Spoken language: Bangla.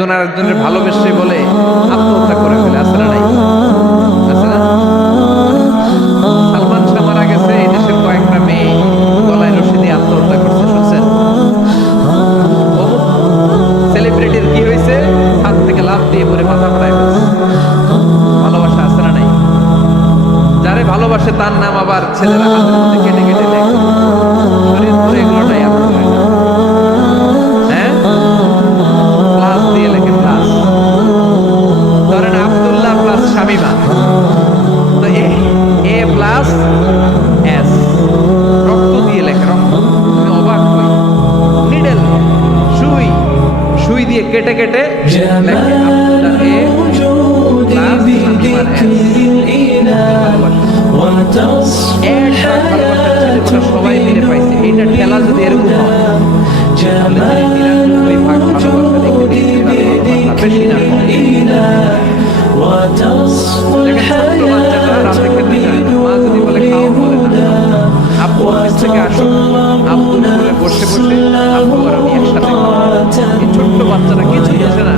একজন আর একজনের ভালোবেসে বলে আত্মহত্যা করে ফেলে, আছে না নাই? আছে না? সালমান শাহ মারা গেছে, এই দেশের কয়েকটা মেয়ে গলায় রশি দিয়ে আত্মহত্যা করছে, শুনছেন? সেলিব্রিটির কি হয়েছে? হাত থেকে লাফ দিয়ে পরে মাথা ফাটায় ফেলছে। ভালোবাসা আছে না নাই? যারে ভালোবাসে তার নাম আবার ছেলেরা হাতের মধ্যে কেটে কেটে লেখে। শরীর পুরো এগুলোটাই আমরা করি না। হ্যাঁ, প্লাস দিয়ে লেখে, প্লাস। ধরেন আব্দুল্লাহ প্লাস শামিমা, তো এ প্লাস এস, রক্ত দিয়ে লেখে, রক্ত। আমি অবাক হই, নিডেল, সুই, সুই দিয়ে কেটে কেটে লেখে আব্দুল্লাহ এ প্লাস শামিমার এস। সবাই মিলে পাইছে। এইটা ঠেলা যদি এরকম হয়, তাহলে তিনি ৯৯ ভাগ ভালোবাসা দেখে দিয়েছেন তার ভালোবাসা বেশি না কম। দেখেন ছোট্ট বাচ্চাটা রাতে খেতে চায় না, মা যদি বলে খাও, বলে না। আব্বু অফিস থেকে আসুন, আব্বুর কোলে বসে বসে আব্বু আর আমি একসাথে খাবো। এই ছোট্ট বাচ্চাটা কিছু বোঝে না,